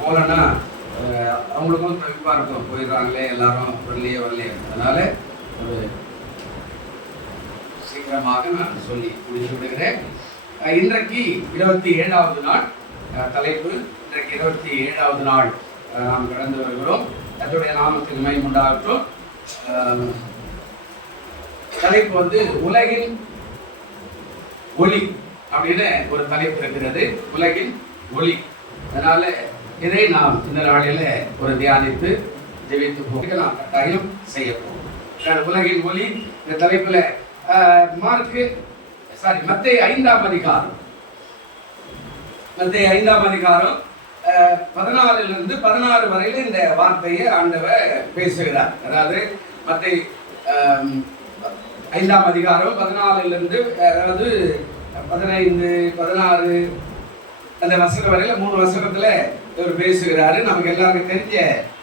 போகலன்னா அவங்களுக்கும் தவிப்பாக இருக்கும், போயிடுறாங்களே எல்லாரும் வரலையே. அதனால ஒரு சீக்கிரமாக நான் சொல்லி முடிச்சு விடுகிறேன். இன்றைக்கு 27வது நாள். தலைப்பு இன்றைக்கு 27வது நாள் நாம் கடந்து வருகிறோம். அதனுடைய நாமத்துக்கு மகிமை உண்டாகட்டும். தலைப்பு உலகின் ஒளி அப்படின்னு ஒரு தலைப்பு இருக்கிறது, உலகின் ஒளி. அதனால இதை நாம் இந்த நாளில ஒரு தியானித்து ஜெபித்து போக நாம் கட்டாயம் செய்ய போகிறோம். உலகின் ஒளி இந்த தலைப்புல மத்தேயு 5ஆம் அதிகாரம் 14 16 வரையில இந்த வார்த்தையை ஆண்டவர் பேசுகிறார். அதாவது மத்தேயு 5ஆம் அதிகாரம் 14 அதாவது 15 16 அந்த வசனம் வரையில 3 வசனத்துல இவர் பேசுகிறாரு. நமக்கு எல்லாருக்கும் தெரிஞ்ச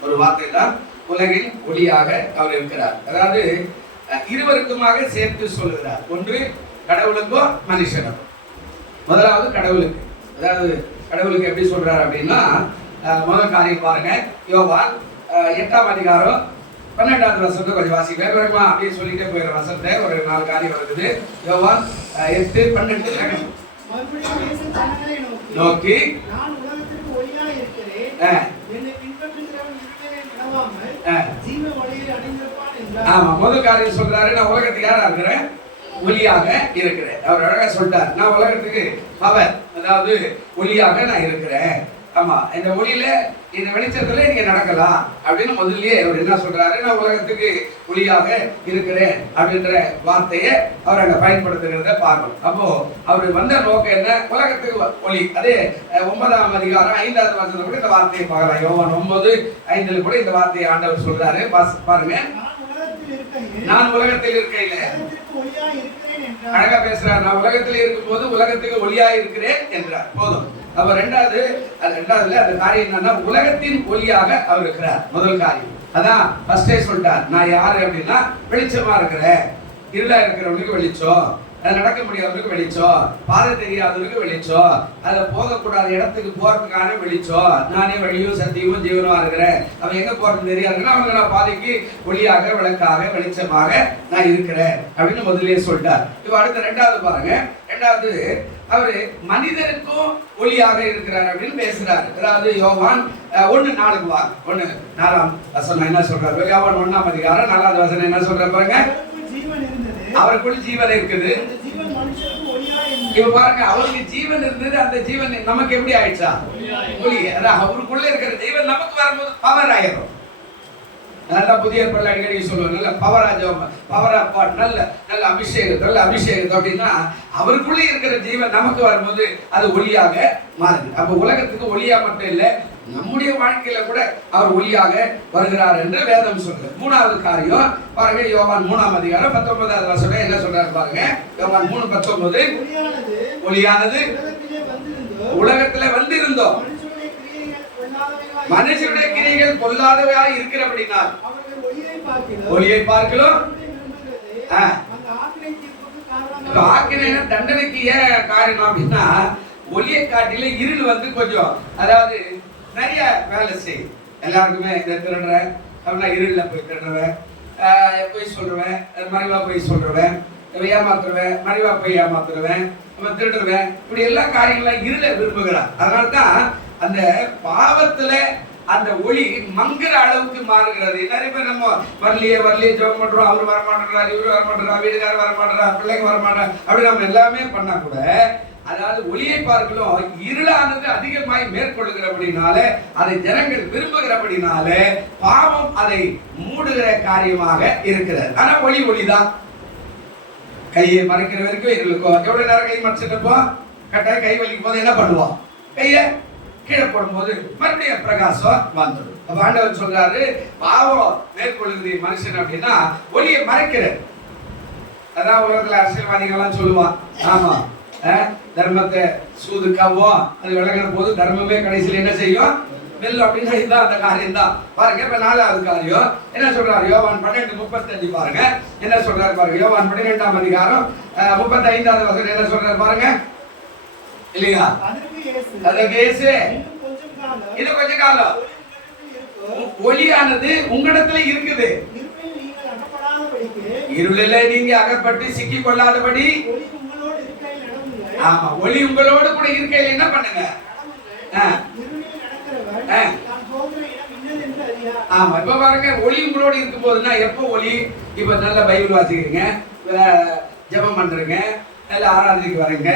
ஒரு வார்த்தை தான் உலகின் ஒளியாக அவர் இருக்கிறார். அதாவது இருவருக்குமாக சேர்த்து சொல்லுகிறார். ஒன்று கடவுளுக்கோ மனுஷனும். முதலாவது கடவுளுக்கு. அதாவது கடவுளுக்கு எப்படி சொல்றாரு அப்படின்னா, முதல் காரியம் பாருங்க, யோவான் 8ஆம் அதிகாரம் 12வது வசனத்தை கொஞ்சம் வாசி. வேகமா அப்படியே சொல்லிட்டே போயிடுற வசனத்தை ஒரு 4 காரியம் இருக்குது. யோவான் 8:12 நோக்கி ஆமா, முதல் காரியம் சொல்றாரு, நான் உலகத்துக்கு யாரா இருக்கிறேன்? ஒளியாக இருக்கிறேன். அவர் அழகா சொல்லிட்டார், நான் உலகத்துக்கு பவர், அதாவது ஒளியாக நான் இருக்கிறேன். ஆமா, இந்த ஒளியில இந்த வெளிச்சத்துல நீங்க நடக்கலாம் அப்படின்னு முதல்லயே அவர் என்ன சொல்றாரு, நான் உலகத்துக்கு ஒளியாக இருக்கிறேன் அப்படின்ற வார்த்தையை அவர் அங்க பயன்படுத்துகிறத பார்க்கணும். அப்போ அவர் வந்த நோக்கம் என்ன? உலகத்துக்கு ஒளி. அதே 9ஆம் அதிகாரம் 5வது வசனத்துல கூட இந்த வார்த்தையை பார்க்கலாம். யோவான் 9:5 கூட இந்த வார்த்தையை ஆண்டவர் சொல்றாரு. பாருங்க, நான் உலகத்தில் இருக்கையில அழகா பேசுறார். நான் உலகத்தில் இருக்கும் போது உலகத்துக்கு ஒளியா இருக்கிறேன் என்றார். போதும். அப்ப ரெண்டாவதுல அந்த காரியம் என்னன்னா, உலகத்தின் ஒளியாக அவர் இருக்கிறார். முதல் காரியம் அதான் ஃபர்ஸ்டே சொல்லிட்டார், நான் யாரு அப்படின்னா வெளிச்சமா இருக்கிறேன். இருளா இருக்கிறவனுக்கு வெளிச்சம், நடக்க முடியாதவனுக்கு வெளிச்சம், பாதை தெரியாதவனுக்கு வெளிச்சம், அதை போகக்கூடாத இடத்துக்கு போறதுக்கான வெளிச்சம், நானே வழியும் சத்தியமும் ஜீவனமா இருக்கிறேன். அவன் எங்க போறது தெரியாதுன்னா அவங்க நான் பாதைக்கு ஒளியாக விளக்காக வெளிச்சமாக நான் இருக்கிறேன் அப்படின்னு முதலே சொல்லிட்டார். இப்ப அடுத்த ரெண்டாவது பாருங்க. ரெண்டாவது அவரு மனிதருக்கும் ஒளியாக இருக்கிறார் அப்படின்னு பேசுறாரு. அதாவது யோவான் 1:4 என்ன சொல்றாரு? யோவான் 1ஆம் அதிகாரம் 4வது வசனம் என்ன சொல்ற பாருங்க, அவருக்குள் ஜீவன் இருக்குது. இப்ப பாருங்க, அவருக்கு ஜீவன் இருந்தது, அந்த ஜீவன் நமக்கு எப்படி ஆயிடுச்சா? ஒளி. அதான் அவருக்குள்ள இருக்கிற ஜீவன் நமக்கு வரும்போது பவர் ஆயிரும். நல்ல புதிய ஏற்பாடுல அடிக்கடி சொல்லுவோம், நல்ல பவர் அப்பாட், நல்ல அபிஷேகம் அப்படின்னா அவருக்குள்ளே இருக்கிற ஜீவன் நமக்கு வரும்போது அது ஒளியாக மாறுது. அப்ப உலகத்துக்கு ஒளியா மட்டும் இல்லை, நம்முடைய வாழ்க்கையில கூட அவர் ஒளியாக வருகிறார் என்று வேதம் சொல்றது. 3வது காரியம் பாருங்க, யோவான் 3ஆம் அதிகாரம் 19வது வசனம் என்ன சொல்றாரு பாருங்க. யோவான் 3:19 ஒளியானது உலகத்துல வந்திருந்தோம், மனுஷனுடைய கிரியைகள் பொல்லாதவையாக இருக்கிறபடினால் ஒளியை பார்க்கலாம். ஆக்கின தண்டனைக்கு ஏன் காரணம் அப்படின்னா, ஒளியை காட்டில இருள் கொஞ்சம், அதாவது நிறைய வேலை செய்யும். எல்லாருக்குமே இதை திருடுறேன் அப்படின்னா இருள்ல போய் திருடுறேன், போய் சொல்றேன், மறைவா போய் சொல்றேன், ஏமாத்துருவேன், மறைவா போய் ஏமாத்துருவேன், திருடுவேன், இப்படி எல்லா காரியங்களும் இருளை விரும்புகிறான். அதனால்தான் அந்த பாவத்துல அந்த ஒளி மங்குற அளவுக்கு மாறுகிறது. நிறைய பேர் நம்ம வரலையே ஜெபம் பண்றோம், அவரு வரமாட்டார், இவரு வரமாட்டாரா, வீட்டுக்காரர் வரமாட்டாரா, பிள்ளைங்க வரமாட்டா, அப்படி நம்ம எல்லாமே பண்ணா கூட, அதாவது ஒளியை பார்க்கலாம் இருளானது அதிகமாய் மேற்கொள்கிறபடினால, அதை ஜனங்கள் விரும்புகிறபடினால பாவம் அதை மூடுகிற காரியமாக இருக்கிறது. ஆனா ஒளிதான். கையை மறைக்கிற வரைக்கும் இருளுக்கும். எவ்வளவு நேரம் கை மறைச்சிருப்போம், கட்டாயம் கை வலிக்கும் போது என்ன பண்ணுவோம், கைய கீழே போடும்போது மறுபடியும் பிரகாசம் வந்துடும். அப்ப ஆண்டவர் சொல்றாரு, பாவம் மேற்கொள்ளுது மனுஷன் அப்படின்னா ஒளியை மறைக்கிற. அதான் உலகத்துல அரசியல்வாதிகள்லாம் சொல்லுவான், ஆமா தர்மத்தை சூதுக்காவும் அது விளங்கின போது தர்மமே கடைசியில் என்ன செய்யும், வெல்லும் அப்படின்னா இதுதான் அந்த காரியம் தான். பாருங்க, இப்ப 4வது காரியம் என்ன சொல்றாரு? யோவான் 12:35 பாருங்க என்ன சொல்றாரு பாருங்க. யோவான் 12ஆம் அதிகாரம் 35வது வசனம் என்ன சொல்றாரு பாருங்க, இல்லையா? அதற்கு இயேசு இது கொஞ்ச காலம். ஒளியானது உங்களிடத்துல இருக்குது. இருளிலே நீங்க அகப்பட்டு சிக்கி கொள்ளாதபடி. ஆமா, ஒளி உங்களோடு கூட இருக்கையில் என்ன பண்ணுங்க? ஆமா, இப்ப பாருங்க, ஒளி உங்களோடு இருக்கும் போதுன்னா எப்போ ஒளி? இப்ப நல்ல பைபிள் வாசிக்கிறீங்க, ஜெபம் பண்றீங்க, நல்ல ஆராதனைக்கு வரீங்க,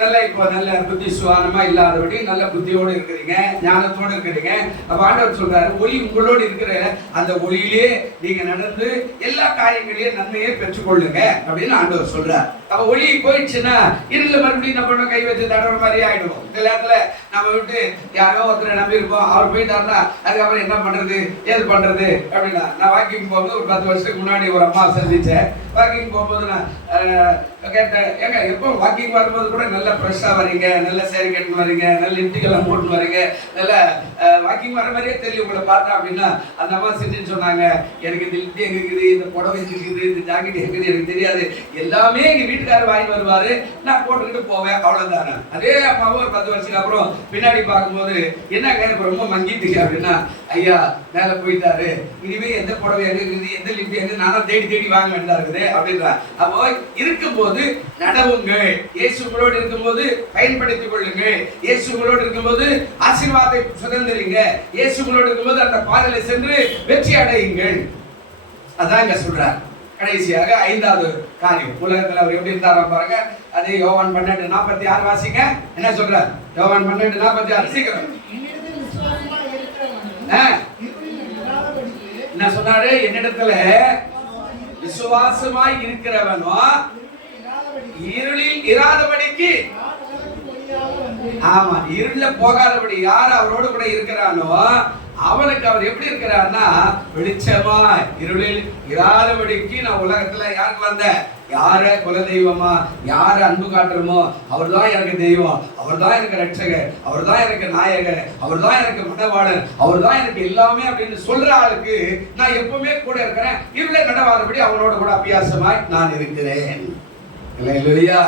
நல்ல இப்போ நல்ல புத்தி சுவானமா இல்லாதபடி நல்ல புத்தியோடு இருக்கிறீங்க, ஞானத்தோடு இருக்கிறீங்க. அப்ப ஆண்டவர் சொல்றாரு, ஒளி உங்களோடு இருக்கிற அந்த ஒளியிலே நீங்க நடந்து எல்லா காரியங்களையும் நன்மையை பெற்றுக்கொள்ளுங்க அப்படின்னு ஆண்டவர் சொல்றார். அப்ப ஒளி போயிடுச்சுன்னா இருள மறுபடியும் நம்ம கை வச்சு தடவை மாதிரி ஆயிடுவோம். இந்த நேரத்துல நம்ம விட்டு யாரோ ஒருத்தரை நம்பி இருப்போம், அவர் போயிட்டாருன்னா அதுக்கப்புறம் என்ன பண்றது ஏது பண்றது அப்படின்னா. நான் வாக்கிங் போகும்போது ஒரு 10 வருஷத்துக்கு முன்னாடி ஒரு அம்மா சந்திச்சேன். வாக்கிங் போகும்போது நான் கேட்டேன், ஏங்க எப்போ வாக்கிங் வரும்போது கூட நல்ல ஃப்ரெஷ்ஷா வரீங்க, நல்ல சேரி கட்டு வரீங்க, நல்ல லிப்டிக்கெல்லாம் போட்டு வரீங்க, நல்ல வாக்கிங் வர மாதிரியே தெரியும் உங்களை பார்த்தா அப்படின்னா. அந்த அம்மா செஞ்சுன்னு சொன்னாங்க, எனக்கு இந்த லிப்டி எங்க இருக்குது, இந்த புடவை இருக்குது, இந்த ஜாக்கெட் இருக்குது, எனக்கு தெரியாது, எல்லாமே எங்க வீட்டுக்காரர் வாங்கி வருவாரு, நான் போட்டுக்கிட்டு போவேன், அவ்வளவுதானே. அதே அம்மாவும் ஒரு 10 வருஷத்துக்கு அப்புறம் பின்னாடி பார்க்கும்போது என்னங்க இப்ப ரொம்ப மங்கிட்டீங்க அப்படின்னா, ஐயா மேல போயிட்டாரு, இனிமே எந்த புடவை எங்க இருக்குது, எந்த லிப்டி எங்க நானா தேடி தேடி வாங்க வேண்டியதா இருக்குது அப்படின்றா. அப்போ இருக்கும்போது நடவுங்கள், இயேசு உங்களோடு இருக்கும்போது பயன்படுத்திக் கொள்ளுங்கள், இயேசு உங்களோடு இருக்கும்போது ஆசீர்வாதத்தை சுதந்திரிங்க, இயேசு உங்களோடு இருக்கும்போது அந்த பாதையில சென்று வெற்றி அடையுங்கள். அதான் இங்க சொல்றார். கடைசியாக 5வது காரியம், உலகத்துல அவர் எப்படி இருந்தாரா பாருங்க. அதே யோவான் 12:46 வாசிங்க. என்ன சொல்றார்? யோவான் 12:46 சீக்கிரம். என்ன சொன்னாரு? என்னிடத்துல விசுவாசமாய் இருக்கிறவனோ இருளில் இராதபடிக்கு, ஆமா, இருள போகாதபடி யார் அவரோடு கூட இருக்கிறானோ அவனுக்கு அவர் எப்படி இருக்கிறார்னா வெளிச்சமா இருளில் இராதபடிக்கு. நான் உலகத்துல யாருக்கு வந்தேன்? யார குலதெய்வமா, யார அன்பு காட்டுறமோ அவர் தான் எனக்கு தெய்வம், அவர் தான் எனக்கு ரட்சகர், அவர் தான் எனக்கு நாயகர், அவர் தான் எனக்கு மனவாளன், அவர் தான் எனக்கு எல்லாமே அப்படின்னு சொல்ற ஆளுக்கு நான் எப்பவுமே கூட இருக்கிறேன். இருள நடவாதபடி அவனோட கூட அபியாசமாய் நான் இருக்கிறேன். இல்லையா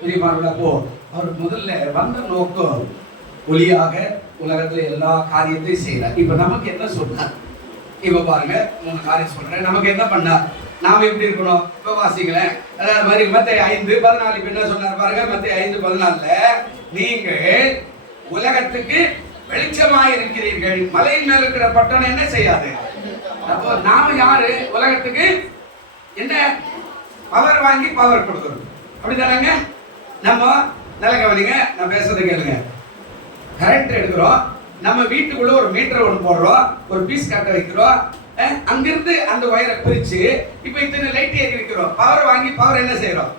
பிரியமானவர்களே, அப்போ அவர் முதல்ல வந்த நோக்கம் ஒளியாக உலகத்துல எல்லா காரியத்தையும் செய்யறார். இப்ப நமக்கு என்ன சொன்னார்? இப்ப பாருங்க, 3 காரியம் சொல்றேன். நமக்கு என்ன பண்ணார்? நாம எப்படி இருக்கணும்? இப்ப வாசிங்களேன். அதாவது மாதிரி மத்தேயு 5:14 இப்ப என்ன சொன்னார் பாருங்க. மத்தேயு 5:14 நீங்கள் உலகத்துக்கு வெளிச்சமாய் இருக்கிறீர்கள், மலையின் மேல இருக்கிற பட்டணம் என்ன செய்யாது. அப்போ நாம யாரு? உலகத்துக்கு என்ன பவர் வாங்கி பவர் கொடுக்கணும், அப்படிதானங்க? நம்ம நல்ல கவனிங்க, நான் பேசுறதை கேளுங்க. கரண்ட் எடுக்கிறோம், நம்ம வீட்டுக்குள்ள ஒரு மீட்டர் ஒன்று போடுறோம், ஒரு பீஸ் கட்ட வைக்கிறோம், அங்கிருந்து அந்த வயரை பிரிச்சு இப்ப இத்தனை லைட் ஏறி வைக்கிறோம். பவர் வாங்கி பவர் என்ன செய்யறோம்?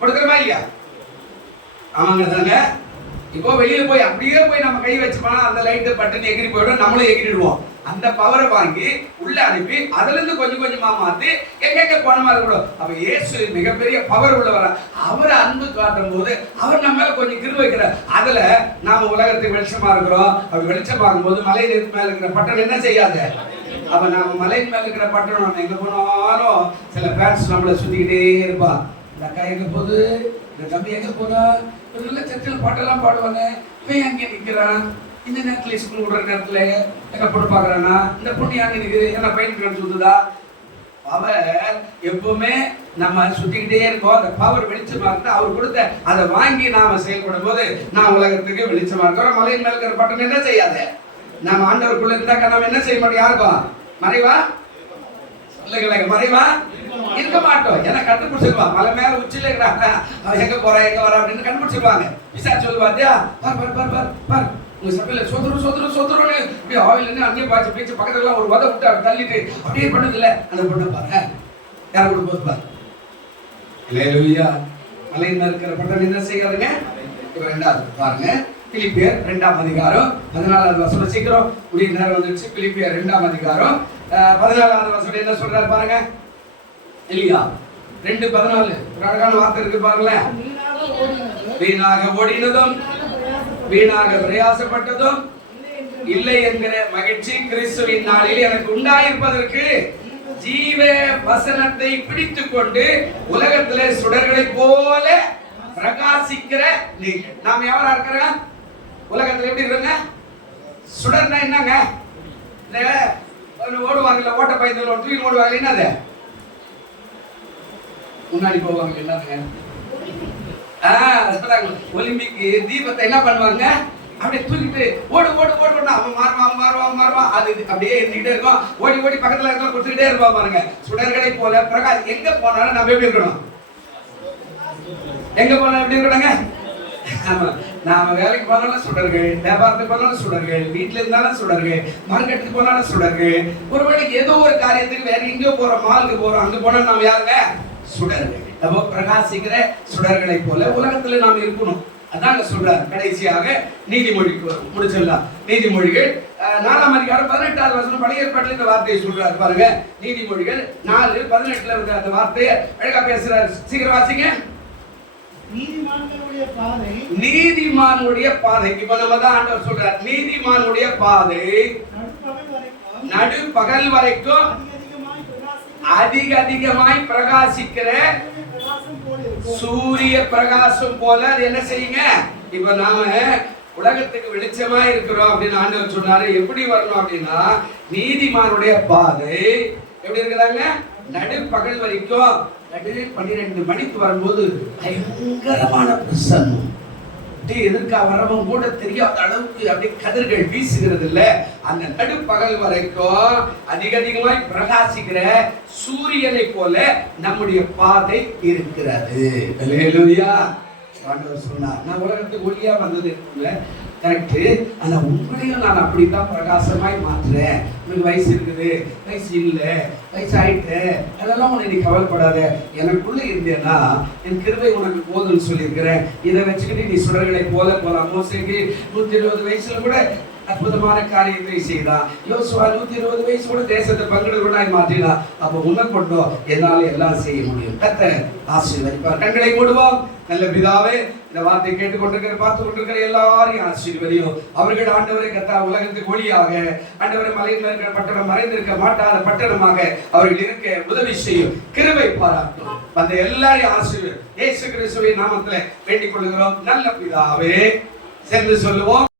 கொடுக்குறோமா இல்லையா? ஆமாங்க தாங்க. இப்போ வெளியில போய் அப்படியே போய் நம்ம கை வச்சோம்னா அந்த லைட்டு பட்டன் எகிரி போயிடும், நம்மளும் எகிரிடுவோம். அந்த பவரை வாங்கி உள்ள அனுப்பி அதுல இருந்து கொஞ்சம் கொஞ்சமா மாத்தி எங்க போன மாதிரி இருக்கணும். அப்ப இயேசு மிகப்பெரிய பவர் உள்ளவர, அவரை அன்பு காட்டும் போது அவர் நம்ம மேல கொஞ்சம் கிரு வைக்கிறார். அதுல நாம உலகத்துக்கு வெளிச்சமா இருக்கிறோம். அப்படி வெளிச்சமாகும் போது மலையின் மேல இருக்கிற பட்டன் என்ன செய்யாது. அப்ப நாம மலையின் மேல இருக்கிற பட்டன் நம்ம எங்க போனாலும் சில பேட்ஸ் நம்மளை சுத்திக்கிட்டே இருப்பான். இந்த அக்கா எங்க போகுது, இந்த தம்பி எங்க போனா, நல்ல சர்ச்சில் பாட்டெல்லாம் பாடுவாங்க, இவன் அங்கே நிற்கிறான், இந்த நேரத்தில் ஸ்கூல் விடுற நேரத்தில் எங்க பொண்ணு பார்க்குறானா, இந்த பொண்ணு அங்கே நிற்குது, என்ன பையன் சுத்துதா. பவர் எப்பவுமே நம்ம சுத்திக்கிட்டே இருக்கோம். அந்த பவர் வெளிச்சமா இருக்கு, அவர் கொடுத்த அதை வாங்கி நாம செயல்படும் போது நான் உலகத்துக்கு வெளிச்சமா இருக்கிறோம். மலையின் மேல இருக்கிற பட்டன் என்ன செய்யாது. நம்ம ஆண்டவருக்குள்ள இருந்தாக்க நம்ம என்ன செய்ய மாட்டோம்? யாருக்கும் மறைவா சொல்லுங்க, மறைவா இருக்க மாட்டோம். ஏன்னா கண்டுபிடிச்சிருவான். மலை மேல உச்சில இருக்கிறாங்க, எங்க போற எங்க வர அப்படின்னு கண்டுபிடிச்சிருவாங்க. விசா சொல்லுவாத்தியா, பார் பார் பார் பார் பார் உங்க சபையில சொதுரு சொதுரு சொதுருன்னு இப்படி ஆயில் அங்கேயே பாய்ச்சி பேச்சு பக்கத்துல ஒரு வதை விட்டு தள்ளிட்டு அப்படியே பண்ணது இல்ல. அந்த பொண்ணு பாருங்க, யார் கூட போது பாரு. இல்லையா மலையின் மேல இருக்கிற பட்டன் என்ன செய்யாதுங்க. இப்ப 2வது பாருங்க, பிலிப்பியர் 2ஆம் அதிகாரம் 14வது வசனம். சீக்கிரம் முடிய நேரம் வந்துருச்சு. பிலிப்பியர் 2ஆம் அதிகாரம் 14வது வசனம் என்ன சொல்றாரு பாருங்க. இல்லையா 2:14 ஒரு அழகான வார்த்தை இருக்கு பாருங்களேன். வீணாக ஓடினதும் வீணாக பிரயாசப்பட்டதும் இல்லை என்கிற மகிழ்ச்சி கிறிஸ்துவின் நாளில் எனக்கு உண்டாயிருப்பதற்கு ஜீவ வசனத்தை பிடித்துக் கொண்டு உலகத்திலே சுடர்களை போல பிரகாசிக்கிற நீங்கள். நாம் யாரா இருக்கிறோம்? உலகத்துல எப்படி இருக்கிறோங்க? சுடர்னா என்னங்க? இந்த ஓடுவாங்கல்ல, ஓட்ட பைத்தியம் தூக்கி ஓடுவாங்க, என்னது முன்னாடி போவாங்க, என்னதுங்க? ஒலிம்பிக் தீபத்தை என்ன பண்ணுவாங்க? அப்படியே தூக்கிட்டு ஓடு ஓடு ஓடு, அவன் மாறுவான். அது அப்படியே இருந்துகிட்டே இருக்கும். ஓடி ஓடி பக்கத்துல இருக்க கொடுத்துக்கிட்டே இருப்பான் பாருங்க. சுடர்களை போல பிரகாஷ். எங்க போனாலும் நம்ம எப்படி இருக்கணும்? எங்க போனாலும் எப்படி இருக்கணுங்க? நாம வேலைக்கு போனாலும் சுடர்கள், வியாபாரத்துக்கு போனாலும் சுடர்கள், வீட்டுல இருந்தாலும் சுடர்கள், மார்க்கெட்டுக்கு போனாலும் சுடர்கள். ஒருவேளை ஏதோ ஒரு காரியத்துக்கு வேற எங்கேயோ போறோம், மாலுக்கு போறோம், அங்க போனா நாம யாருங்க? சுடர்கள். அப்போ பிரகாசிக்கிற சுடர்களை போல உலகத்துல நாம் இருக்கணும். அதாங்க சொல்றாரு. கடைசியாக நீதிமொழிக்கு முடிச்சிடலாம். நீதிமொழிகள் 4ஆம் அதிகாரம் 18வது வசனம். பழைய ஏற்பாட்டில் இந்த வார்த்தையை சொல்றாரு பாருங்க. நீதிமொழிகள் 4:18 இருக்க அந்த வார்த்தையை அழகா பேசுறாரு. சீக்கிரம் வாசிங்க. நீதிமானுடைய பாதை. இப்ப நம்ம தான் ஆண்டவர் சொல்றார், நீதிமானுடைய பாதை நடுப்பகல் வரைக்கும் அதிகமாய் பிரகாசிக்கிற சூரிய பிரகாசம் போல. அது என்ன செய்யுங்க? இப்ப நாம உலகத்துக்கு வெளிச்சமா இருக்கிறோம் அப்படின்னு ஆண்டவர் சொன்னாரு. எப்படி வரணும் அப்படின்னா, நீதிமானுடைய பாதை எப்படி இருக்கிறாங்க? நடுப்பகல் வரைக்கும். 12 மணிக்கு வரும்போது பயங்கரமான பிரசன்னம், எதிர்க்கா வரவும் கூட தெரியாத அளவுக்கு அப்படி கதிர்கள் வீசுகிறது இல்ல. அந்த நடுப்பகல் வரைக்கும் அதிகமாய் பிரகாசிக்கிற சூரியனை போல நம்முடைய பாதை இருக்கிறது. அல்லேலூயா. ஆண்டவர் சொன்னார், நான் உலகத்துக்கு ஒளியா வந்தது கரெக்ட். ஆனா உங்களையும் நான் அப்படித்தான் பிரகாசமாய் மாற்றுறேன். உனக்கு வயசு இருக்குது, வயசு இல்லை, வயசு ஆயிட்டு, அதெல்லாம் உனக்கு நீ கவலைப்படாத. எனக்குள்ள இருந்தேன்னா என் கிருபை உனக்கு போதும்னு சொல்லியிருக்கிறேன். இதை வச்சுக்கிட்டு நீ சுடர்களை போல போலாம். மோசேக்கு 120 வயசுல கூட அற்புதமான காரியத்தை செய்தான். யோசுவா 120 வயசு கூட தேசத்தை பங்கிடுவனாய் மாற்றினார். அப்ப உன்னை கொண்டோ என்னால எல்லாம் செய்ய முடியும். கர்த்தர் ஆசீர்வதிப்பார். கண்களை மூடுவோம். நல்ல பிதாவே, இந்த வார்த்தை கேட்டுக்கொண்டிருக்கிற பார்த்து கொண்டிருக்கிற எல்லாரையும் ஆசீர்வதியும். அவர்கள் ஆண்டவரை கர்த்தா உலகத்துக்கு ஒளியாக, ஆண்டவரை மறைந்திருக்கிற பட்டணம் மறைந்திருக்க மாட்டாத பட்டணமாக அவர்கள் இருக்க உதவி செய்யும். கிருபை பாராட்டும். அந்த எல்லாரையும் ஆசீர்வதி இயேசு கிறிஸ்துவின் நாமத்திலே வேண்டிக் கொள்கிறோம். நல்ல பிதாவே. சேர்ந்து சொல்லுவோம்.